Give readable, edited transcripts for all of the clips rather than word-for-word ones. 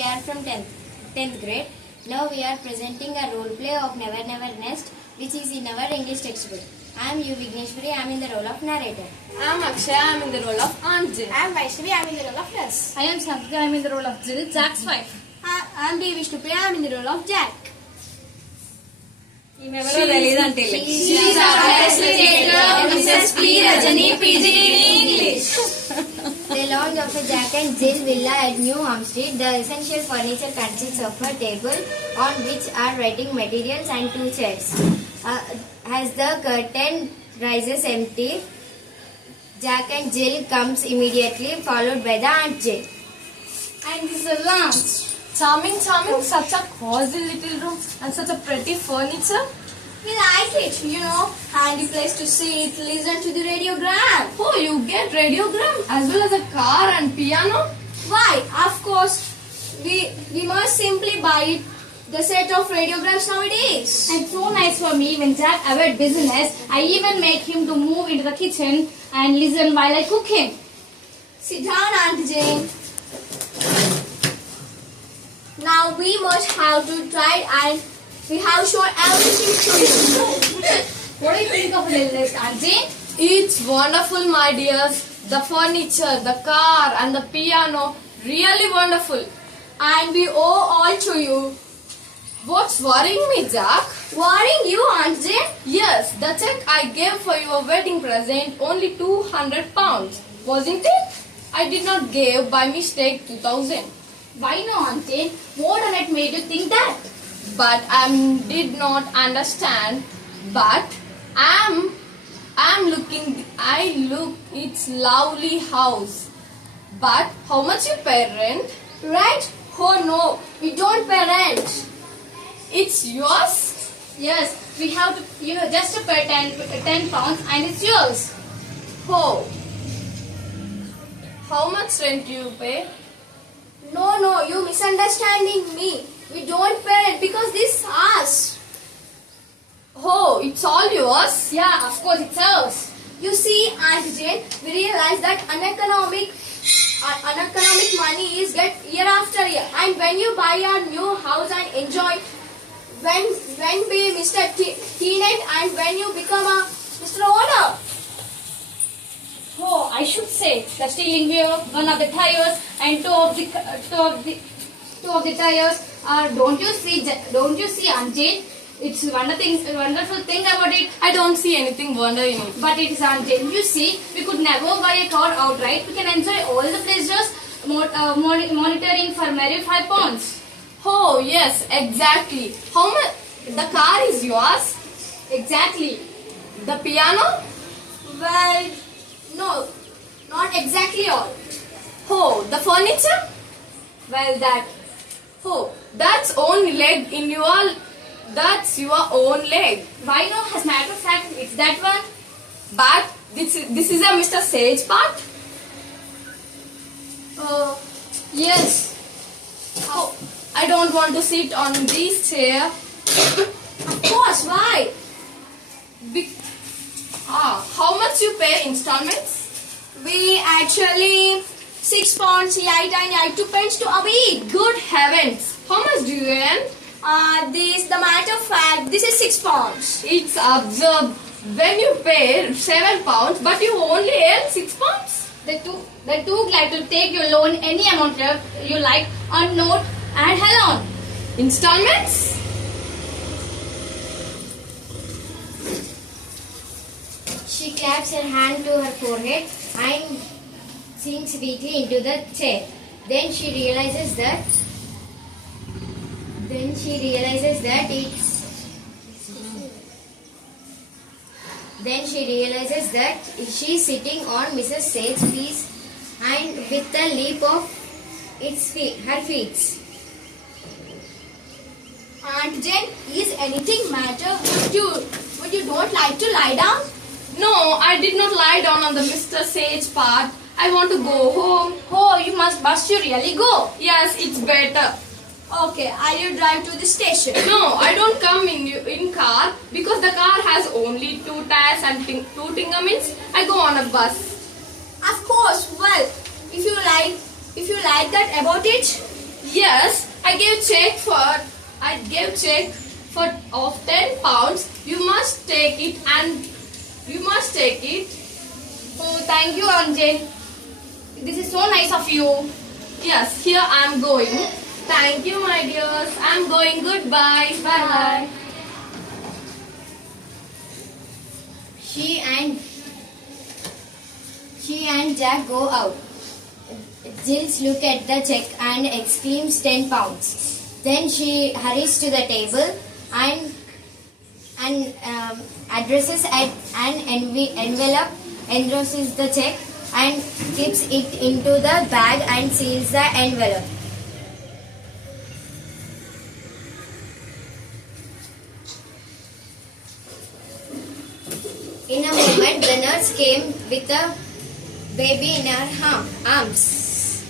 we are from 10th grade. Now we are presenting a role play of Never Never Nest, which is in our English textbook. I am U. Vigneshwari, I am in the role of narrator. I am Akshay, I am in the role of Aunt Jill. I am Vaishnavi, I am in the role of nurse. I am Shantika, I am in the role of Jill, Jack's wife. I am B. Vishnupriya, I am in the role of Jack. She is our facilitator, Mrs. P. Rajani, PG in English. The lounge of a Jack and Jill villa at New Hampstead. The essential furniture consists of a table on which are writing materials and 2 chairs. As the curtain rises empty, Jack and Jill comes immediately, followed by the Aunt Jill. And this is a lounge. Charming, such a cozy little room and such a pretty furniture. We like it, handy place to sit, listen to the radiogram. Oh, you get radiogram as well as a car and piano? Why? Of course, we must simply buy the set of radiograms nowadays. And so nice for me when Jack avoid business. I even make him to move into the kitchen and listen while I cook him. Sit down, Aunt Jane. Now we must have to try and we have shown everything to you. What do you think of the list, Auntie? It's wonderful, my dears. The furniture, the car and the piano, really wonderful. And we owe all to you. What's worrying me, Jack? Worrying you, Aunt Jane? Yes, the check I gave for your wedding present only £200, wasn't it? I did not give by mistake 2,000. Why no, Auntie? What on it made you think that? But I did not understand. But I look its lovely house. But how much you pay rent? Rent? Oh no, we don't pay rent. It's yours? Yes, we have to, just to pay 10 pounds and it's yours. Oh. How much rent you pay? No, you misunderstanding me. We don't pay rent because this is ours. Oh, it's all yours? Yeah, of course it's ours. You see, Aunt Jane, we realize that uneconomic money is get year after year. And when you buy a new house and enjoy, when be Mr. Tenant and when you become a Mr. Owner. Oh, I should say the steering wheel, one of the tires, and two of the tires. Don't you see, Auntie? It's wonderful thing about it. I don't see anything wonder in it. But it is, Auntie. You see, we could never buy a car outright. We can enjoy all the pleasures, monitoring for merely 5 pounds. Oh yes, exactly. How much? The car is yours? Exactly. The piano? Well, no, not exactly all. Oh, the furniture? Well, Oh, that's own leg in your. That's your own leg. why no? As a matter of fact, it's that one. But this is a Mr. Sage part. Yes. Oh, I don't want to sit on this chair. Of course, why? How much you pay installments? We actually 6 pounds 8 and 2 pence to a week. Good heavens! How much do you earn? The matter of fact, this is 6 pounds. It's absurd. When you pay 7 pounds, but you only earn 6 pounds. They're too glad to take your loan any amount you like on note and hell on. Installments? She claps her hand to her forehead and sinks weakly into the chair. Then she realizes that she's sitting on Mrs. Sage's feet and with the leap of her feet. Aunt Jane, is anything matter? Would you don't like to lie down? No, I did not lie down on the Mr. Sage part. I want to go home. Oh, you must you really go? Yes, it's better. Okay, I'll you drive to the station. No, I don't come in car because the car has only 2 tires and 2 tingamins. I go on a bus. Of course. Well, if you like that about it, Yes, I gave check for of 10 pounds. You must take it and you must take it. Oh, thank you, Anjay. This is so nice of you. Yes, here I am going. Thank you, my dears. I am going. Goodbye. Bye bye. She and Jack go out. Jill looks at the check and exclaims 10 pounds. Then she hurries to the table and addresses an envelope, endorses the check and keeps it into the bag and seals the envelope. In a moment, the nurse came with a baby in her arms.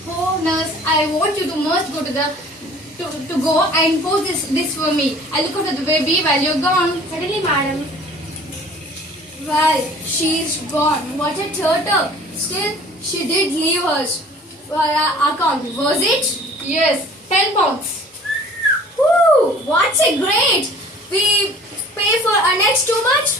Oh, nurse, I want you to must go to go and post this for me. I look after the baby while you're gone. Certainly, madam. Well, she's gone. What a turtle. Still, she did leave us for our account. Was it? Yes, 10 pounds. Woo! What's a great? We pay for our next too much?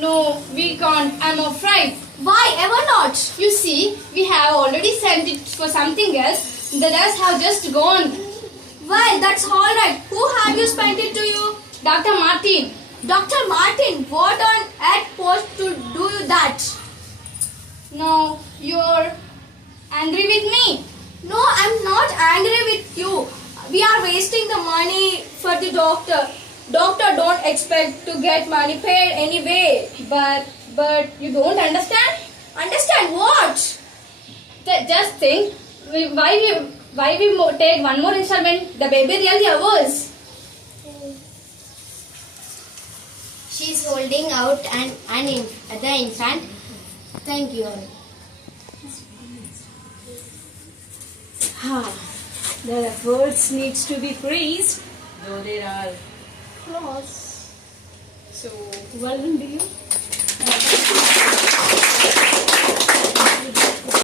No, we can't. I'm afraid. Why ever not? You see, we have already sent it for something else. The rest have just gone. Well, that's all right. Who have you spent it to you? Dr. Martin. Dr. Martin, what on earth supposed to do you that? No, you're angry with me. No, I'm not angry with you. We are wasting the money for the doctor. Doctor don't expect to get money paid anyway. But you don't understand? Understand what? Just think, why we take one more installment? The baby really ours. She's holding out the infant. Thank you. Their efforts needs to be praised, though there are flaws. So, well done, dear.